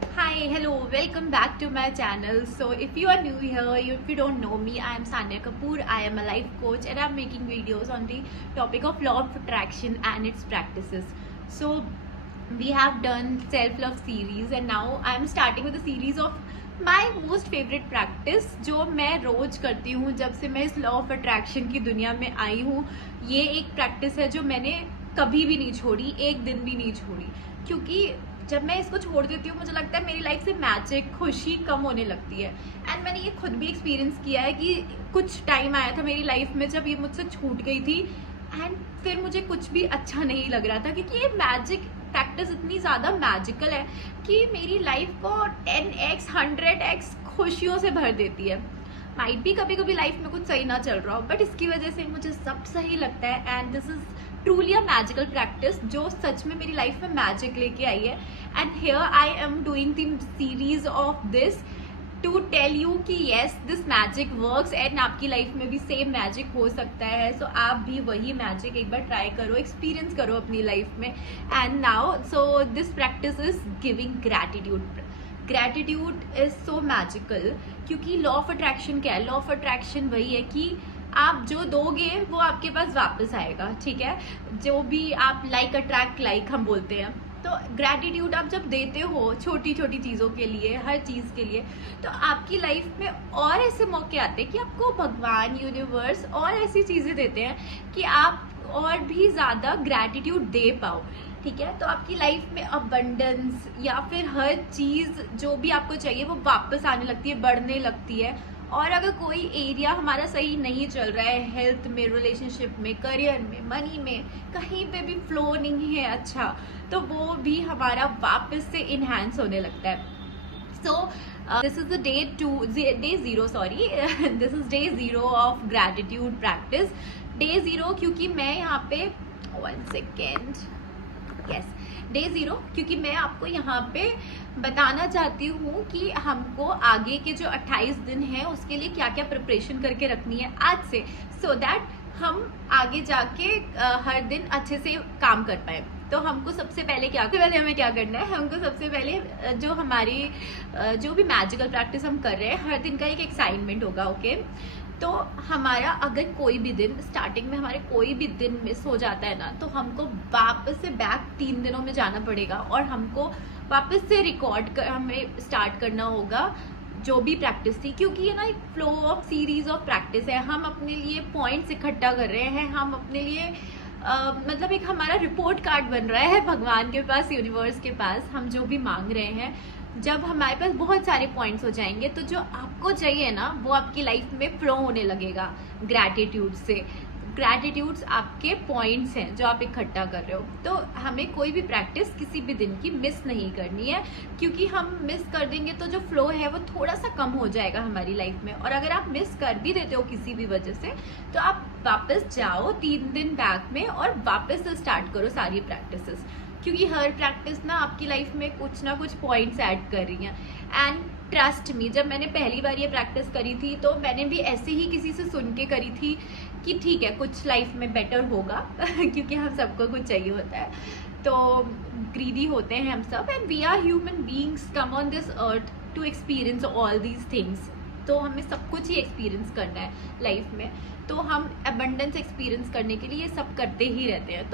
Hi, hello, welcome back to my channel. So if you are new here, if you don't know me, I am Sanya Kapoor. I am a life coach and I'm making videos on the topic of law of attraction and its practices. So we have done self-love series and now I am starting with a series of my most favorite practice जो मैं रोज करती हूँ जब से मैं इस law of attraction की दुनिया में आई हूँ। ये एक प्रैक्टिस है जो मैंने कभी भी नहीं छोड़ी, एक दिन भी नहीं छोड़ी, क्योंकि जब मैं इसको छोड़ देती हूँ मुझे लगता है मेरी लाइफ से मैजिक खुशी कम होने लगती है। एंड मैंने ये खुद भी एक्सपीरियंस किया है कि कुछ टाइम आया था मेरी लाइफ में जब ये मुझसे छूट गई थी एंड फिर मुझे कुछ भी अच्छा नहीं लग रहा था, क्योंकि ये मैजिक प्रैक्टिस इतनी ज़्यादा मैजिकल है कि मेरी लाइफ को 10x 100x खुशियों से भर देती है। माइट भी कभी कभी लाइफ में कुछ सही ना चल रहा हो, बट इसकी वजह से मुझे सब सही लगता है and this is truly a magical practice जो सच में मेरी लाइफ में मैजिक लेके आई है। And here I am doing the series of this to tell you कि yes this magic works and आपकी लाइफ में भी सेम मैजिक हो सकता है। सो आप भी वही मैजिक एक बार ट्राई करो, एक्सपीरियंस करो अपनी लाइफ में। And now so this practice is giving gratitude. Gratitude is so magical, क्योंकि लॉ ऑफ अट्रैक्शन क्या है? लॉ ऑफ अट्रैक्शन वही है कि आप जो दोगे वो आपके पास वापस आएगा, ठीक है? जो भी आप लाइक अट्रैक्ट लाइक हम बोलते हैं। तो ग्रैटिट्यूड आप जब देते हो छोटी छोटी चीज़ों के लिए, हर चीज़ के लिए, तो आपकी लाइफ में और ऐसे मौके आते हैं कि आपको भगवान, यूनिवर्स और ऐसी चीज़ें देते हैं कि आप और भी ज़्यादा ग्रैटिट्यूड दे पाओ, ठीक है? तो आपकी लाइफ में अबंडेंस या फिर हर चीज़ जो भी आपको चाहिए वो वापस आने लगती है, बढ़ने लगती है। और अगर कोई एरिया हमारा सही नहीं चल रहा है, हेल्थ में, रिलेशनशिप में, करियर में, मनी में, कहीं पे भी फ्लो नहीं है अच्छा, तो वो भी हमारा वापस से इन्हांस होने लगता है। So this is the day zero, sorry this is day zero of gratitude practice. Day zero क्योंकि मैं यहाँ पे 1 सेकेंड, यस, डे ज़ीरो क्योंकि मैं आपको यहाँ पे बताना चाहती हूँ कि हमको आगे के जो 28 दिन हैं उसके लिए क्या क्या प्रिपरेशन करके रखनी है आज से, सो दैट हम आगे जाके हर दिन अच्छे से काम कर पाए। तो हमको सबसे पहले हमें क्या करना है? हमको सबसे पहले जो हमारी जो भी मैजिकल प्रैक्टिस हम कर रहे हैं हर दिन का एक असाइनमेंट होगा, ओके? तो हमारा अगर कोई भी दिन स्टार्टिंग में हमारे कोई भी दिन मिस हो जाता है ना, तो हमको वापस से बैक 3 दिनों में जाना पड़ेगा और हमको वापस से हमें स्टार्ट करना होगा जो भी प्रैक्टिस थी, क्योंकि ये ना एक flow of series of practice है। हम अपने लिए पॉइंट्स इकट्ठा कर रहे हैं, हम अपने लिए मतलब एक हमारा रिपोर्ट कार्ड बन रहा है भगवान के पास, यूनिवर्स के पास, हम जो भी मांग रहे हैं। जब हमारे पास बहुत सारे पॉइंट्स हो जाएंगे तो जो आपको चाहिए ना वो आपकी लाइफ में फ्लो होने लगेगा ग्रैटिट्यूड से। ग्रैटिट्यूड्स आपके पॉइंट्स हैं जो आप इकट्ठा कर रहे हो। तो हमें कोई भी प्रैक्टिस किसी भी दिन की मिस नहीं करनी है, क्योंकि हम मिस कर देंगे तो जो फ्लो है वो थोड़ा सा कम हो जाएगा हमारी लाइफ में। और अगर आप मिस कर भी देते हो किसी भी वजह से, तो आप वापस जाओ 3 दिन बैक में और वापस से स्टार्ट करो सारी प्रैक्टिसेस, क्योंकि हर प्रैक्टिस ना आपकी लाइफ में कुछ ना कुछ पॉइंट्स ऐड कर रही हैं। एंड ट्रस्ट मी, जब मैंने पहली बार ये प्रैक्टिस करी थी तो मैंने भी ऐसे ही किसी से सुन के करी थी कि ठीक है कुछ लाइफ में बेटर होगा क्योंकि हम सबको कुछ चाहिए होता है, तो ग्रीडी होते हैं हम सब, and we are human beings come on this earth to experience all these things. तो हमें सब कुछ ही एक्सपीरियंस करना है लाइफ में, तो हम अबंडेंस एक्सपीरियंस करने के लिए ये सब करते ही रहते हैं।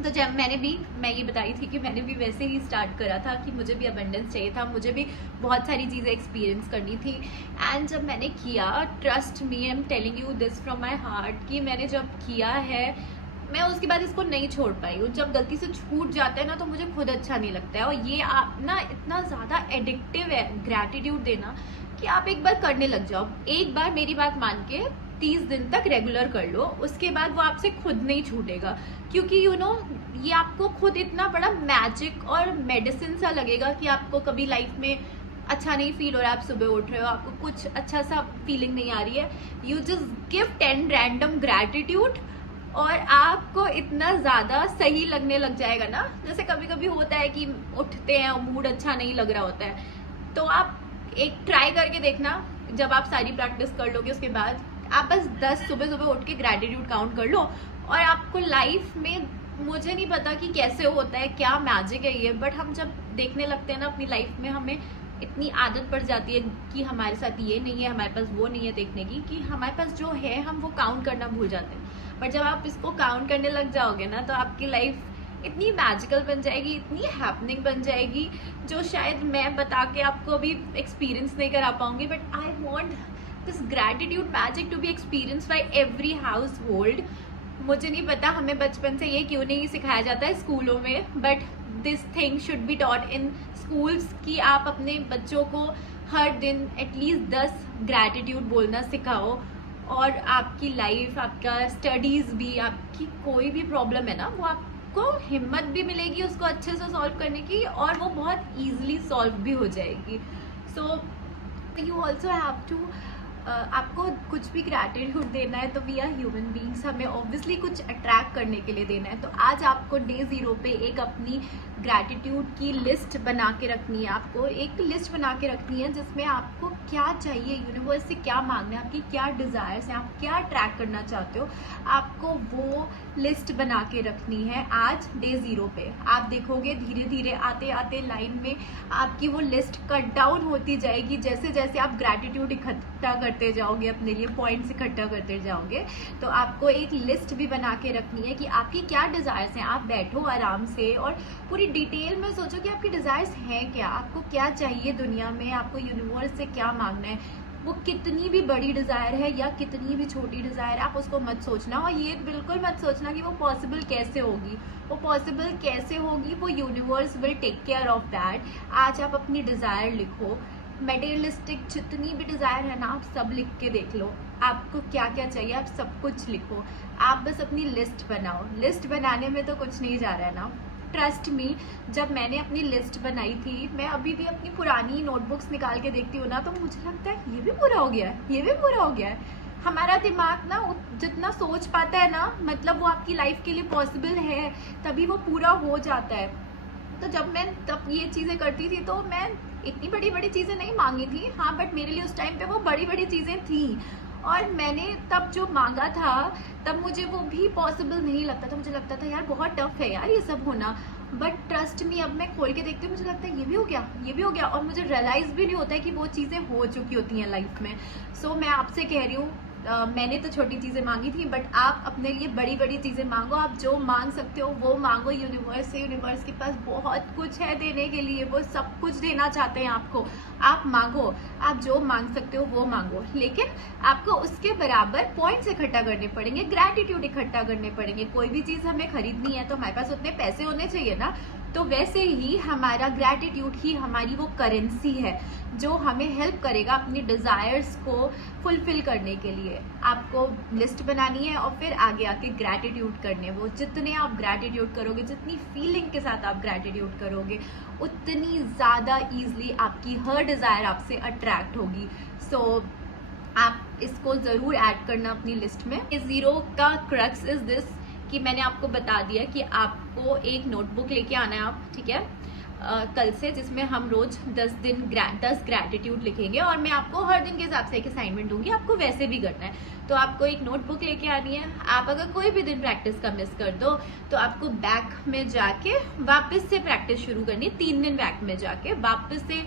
तो जब मैं ये बताई थी कि मैंने भी वैसे ही स्टार्ट करा था कि मुझे भी अबंडेंस चाहिए था, मुझे भी बहुत सारी चीज़ें एक्सपीरियंस करनी थी। एंड जब मैंने किया, trust me, I am telling you this from my heart, कि मैंने जब किया है मैं उसके बाद इसको नहीं छोड़ पाई हूँ। जब गलती से छूट जाता है ना तो मुझे खुद अच्छा नहीं लगता है। और ये आप ना इतना ज़्यादा एडिक्टिव है ग्रैटिट्यूड देना कि आप एक बार करने लग जाओ। एक बार मेरी बात मान के 30 दिन तक रेगुलर कर लो, उसके बाद वो आपसे खुद नहीं छूटेगा, क्योंकि यू नो ये आपको खुद इतना बड़ा मैजिक और मेडिसिन सा लगेगा कि आपको कभी लाइफ में अच्छा नहीं फील हो रहा है, आप सुबह उठ रहे हो, आपको कुछ अच्छा सा फीलिंग नहीं आ रही है, you just give 10 random gratitude और आपको इतना ज़्यादा सही लगने लग जाएगा ना। जैसे कभी कभी होता है कि उठते हैं और मूड अच्छा नहीं लग रहा होता है, तो आप एक ट्राई करके देखना। जब आप सारी प्रैक्टिस कर लोगे उसके बाद आप बस 10 सुबह सुबह उठ के ग्रैटिट्यूड काउंट कर लो और आपको लाइफ में मुझे नहीं पता कि कैसे होता है, क्या मैजिक है ये, बट हम जब देखने लगते हैं ना अपनी लाइफ में, हमें इतनी आदत पड़ जाती है कि हमारे साथ ये नहीं है, हमारे पास वो नहीं है देखने की, कि हमारे पास जो है हम वो काउंट करना भूल जाते हैं। बट जब आप इसको काउंट करने लग जाओगे ना, तो आपकी लाइफ इतनी मैजिकल बन जाएगी, इतनी हैपनिंग बन जाएगी, जो शायद मैं बता के आपको अभी एक्सपीरियंस नहीं करा पाऊंगी। But I want this gratitude magic to be experience by every household. मुझे नहीं पता हमें बचपन से ये क्यों नहीं सिखाया जाता है स्कूलों में, but this thing should be taught in schools, कि आप अपने बच्चों को हर दिन एटलीस्ट 10 ग्रैटिट्यूड बोलना सिखाओ, और आपकी लाइफ, आपका स्टडीज़ भी, आपकी कोई भी प्रॉब्लम है ना, वो आपको हिम्मत भी मिलेगी उसको अच्छे से सॉल्व करने की, और वो बहुत ईजिली सॉल्व भी हो जाएगी। So you also have to, आपको कुछ भी ग्रैटिट्यूड देना है तो वी आर ह्यूमन बींग्स, हमें ऑब्वियसली कुछ अट्रैक्ट करने के लिए देना है। तो आज आपको डे 0 पे एक अपनी ग्रैटिट्यूड की लिस्ट बना के रखनी है। आपको एक लिस्ट बना के रखनी है जिसमें आपको क्या चाहिए, यूनिवर्स से क्या मांगना है, आपकी क्या डिज़ायर्स हैं, आप क्या अट्रैक्ट करना चाहते हो, आपको वो लिस्ट बना के रखनी है आज डे 0 पे। आप देखोगे धीरे धीरे आते आते लाइन में आपकी वो लिस्ट कट डाउन होती जाएगी, जैसे जैसे आप ग्रैटिट्यूड इकट्ठा करते जाओगे, अपने लिए पॉइंट्स इकट्ठा करते जाओगे। तो आपको एक लिस्ट भी बना के रखनी है कि आपकी क्या डिज़ायर्स हैं। आप बैठो आराम से और पूरी डिटेल में सोचो कि आपकी डिज़ायर्स हैं क्या, आपको क्या चाहिए दुनिया में, आपको यूनिवर्स से क्या मांगना है। वो कितनी भी बड़ी डिज़ायर है या कितनी भी छोटी डिज़ायर है, आप उसको मत सोचना, और ये बिल्कुल मत सोचना कि वो पॉसिबल कैसे होगी। वो पॉसिबल कैसे होगी, वो universe will take care of that. आज आप अपनी डिज़ायर लिखो, मेटेरियलिस्टिक जितनी भी डिज़ायर है ना, आप सब लिख के देख लो, आपको क्या क्या चाहिए, आप सब कुछ लिखो। आप बस अपनी लिस्ट बनाओ। लिस्ट बनाने में तो कुछ नहीं जा रहा है ना, ट्रस्ट मी। जब मैंने अपनी लिस्ट बनाई थी, मैं अभी भी अपनी पुरानी नोटबुक्स निकाल के देखती हूँ ना, तो मुझे लगता है ये भी पूरा हो गया है, ये भी पूरा हो गया है। हमारा दिमाग ना जितना सोच पाता है ना, मतलब वो आपकी लाइफ के लिए पॉसिबल है, तभी वो पूरा हो जाता है। तो जब मैं तब ये चीज़ें करती थी, तो मैं इतनी बड़ी बड़ी चीज़ें नहीं मांगी थी, हाँ, बट मेरे लिए उस टाइम पे वो बड़ी बड़ी चीज़ें थी, और मैंने तब जो मांगा था तब मुझे वो भी पॉसिबल नहीं लगता था। मुझे लगता था यार बहुत टफ है यार ये सब होना, बट ट्रस्ट मी, अब मैं खोल के देखती हूँ, मुझे लगता है ये भी हो गया, ये भी हो गया, और मुझे रियलाइज़ भी नहीं होता है कि वो चीज़ें हो चुकी होती हैं लाइफ में। सो मैं आपसे कह रही हूँ, मैंने तो छोटी चीज़ें मांगी थी, बट आप अपने लिए बड़ी बड़ी चीज़ें मांगो। आप जो मांग सकते हो वो मांगो यूनिवर्स से। यूनिवर्स के पास बहुत कुछ है देने के लिए, वो सब कुछ देना चाहते हैं आपको। आप मांगो, आप जो मांग सकते हो वो मांगो, लेकिन आपको उसके बराबर पॉइंट्स इकट्ठा करने पड़ेंगे, ग्रैटिट्यूड इकट्ठा करने पड़ेंगे। कोई भी चीज़ हमें खरीदनी है तो हमारे पास उतने पैसे होने चाहिए ना, तो वैसे ही हमारा ग्रैटिट्यूड ही हमारी वो करेंसी है जो हमें हेल्प करेगा अपनी डिज़ायर्स को फुलफिल करने के लिए। आपको लिस्ट बनानी है और फिर आगे आके ग्रैटिट्यूड करने। वो जितने आप ग्रैटिट्यूड करोगे, जितनी फीलिंग के साथ आप ग्रैटिट्यूड करोगे, उतनी ज़्यादा ईजिली आपकी हर डिज़ायर आपसे अट्रैक्ट होगी। सो आप इसको ज़रूर ऐड करना अपनी लिस्ट में। इस 0 का क्रक्स इज़ दिस कि मैंने आपको बता दिया कि आपको एक नोटबुक लेके आना है आप, ठीक है, कल से, जिसमें हम रोज 10 ग्रैटिट्यूड लिखेंगे, और मैं आपको हर दिन के हिसाब से एक असाइनमेंट दूंगी, आपको वैसे भी करना है। तो आपको एक नोटबुक लेके आनी है। आप अगर कोई भी दिन प्रैक्टिस का मिस कर दो तो आपको बैक में जाके वापस से प्रैक्टिस शुरू करनी है। 3 दिन बैक में जाके वापस से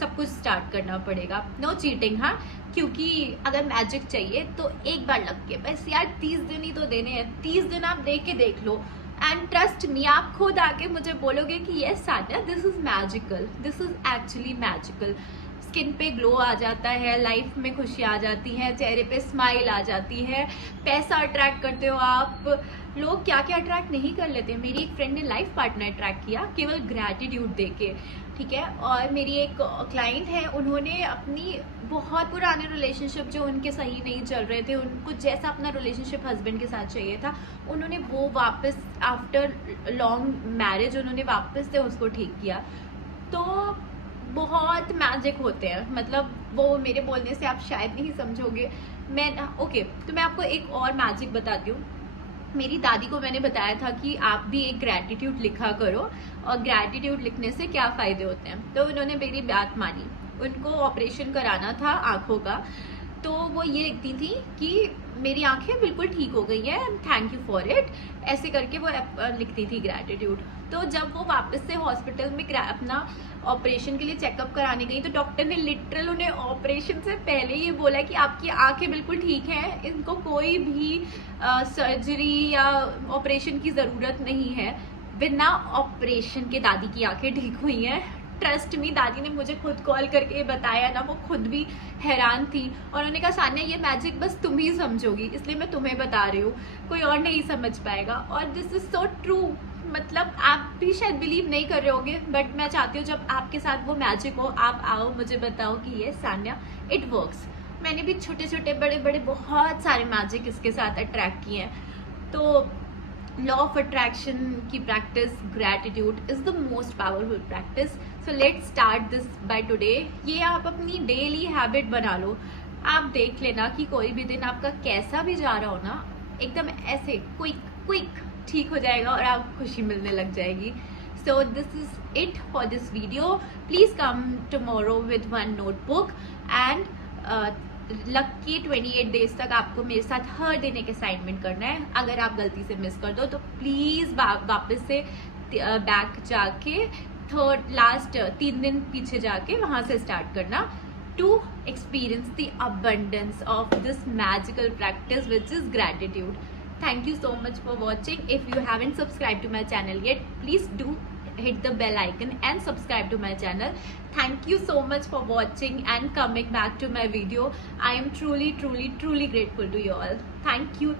सब कुछ स्टार्ट करना पड़ेगा। नो चीटिंग, हाँ, क्योंकि अगर मैजिक चाहिए तो एक बार लग के, बस यार 30 दिन ही तो देने हैं, 30 दिन आप दे के देख लो, एंड ट्रस्ट मी, आप खुद आके मुझे बोलोगे कि yes Sanya, this is magical, this is actually magical. Skin पे ग्लो आ जाता है, लाइफ में खुशी आ जाती है, चेहरे पे स्माइल आ जाती है, पैसा अट्रैक्ट करते हो आप। लोग क्या क्या अट्रैक्ट नहीं कर लेते। मेरी एक फ्रेंड ने लाइफ पार्टनर अट्रैक्ट किया केवल ग्रैटिट्यूड देके, ठीक है। और मेरी एक क्लाइंट है, उन्होंने अपनी बहुत पुराने रिलेशनशिप जो उनके सही नहीं चल रहे थे, उनको जैसा अपना रिलेशनशिप हस्बैंड के साथ चाहिए था, उन्होंने वो वापस आफ्टर लॉन्ग मैरिज उन्होंने वापस से उसको ठीक किया। तो बहुत मैजिक होते हैं, मतलब वो मेरे बोलने से आप शायद नहीं समझोगे। ओके, तो मैं आपको एक और मैजिक बताती हूँ। मेरी दादी को मैंने बताया था कि आप भी एक ग्रैटिट्यूड लिखा करो, और ग्रैटिट्यूड लिखने से क्या फ़ायदे होते हैं। तो उन्होंने मेरी बात मानी। उनको ऑपरेशन कराना था आँखों का, तो वो ये लिखती थी कि मेरी आंखें बिल्कुल ठीक हो गई हैं, थैंक यू फॉर इट, ऐसे करके वो लिखती थी ग्रैटिट्यूड। तो जब वो वापस से हॉस्पिटल में अपना ऑपरेशन के लिए चेकअप कराने गई तो डॉक्टर ने लिटरल उन्हें ऑपरेशन से पहले ये बोला कि आपकी आंखें बिल्कुल ठीक हैं, इनको कोई भी सर्जरी या ऑपरेशन की ज़रूरत नहीं है। बिना ऑपरेशन के दादी की आंखें ठीक हुई हैं। ट्रस्ट मी, दादी ने मुझे खुद कॉल करके बताया ना, वो खुद भी हैरान थी और उन्होंने कहा सान्या ये मैजिक बस तुम ही समझोगी, इसलिए मैं तुम्हें बता रही हूँ, कोई और नहीं समझ पाएगा। और दिस इज सो ट्रू, मतलब आप भी शायद बिलीव नहीं कर रहे होगे, बट मैं चाहती हूँ जब आपके साथ वो मैजिक हो, आप आओ मुझे बताओ कि ये सान्या इट वर्क्स। मैंने भी छोटे छोटे बड़े बड़े बहुत सारे मैजिक इसके साथ अट्रैक्ट किए हैं। तो लॉ ऑफ अट्रैक्शन की practice gratitude is the most powerful practice. So let's start this by today. ये आप अपनी डेली हैबिट बना लो। आप देख लेना कि कोई भी दिन आपका कैसा भी जा रहा हो ना, एकदम ऐसे क्विक ठीक हो जाएगा और आपको खुशी मिलने लग जाएगी। So this is it for this video. Please come tomorrow with one notebook and lucky 28 days तक आपको मेरे साथ हर दिन एक असाइनमेंट करना है। अगर आप गलती से मिस कर दो तो प्लीज वापस से बैक जाके लास्ट 3 दिन पीछे जाके वहां से स्टार्ट करना, to experience the abundance of this magical practice which is gratitude. Thank you so much for watching. If you haven't subscribed to my channel yet, please do hit the bell icon and subscribe to my channel. Thank you so much for watching and coming back to my video. I am truly grateful to you all. Thank you.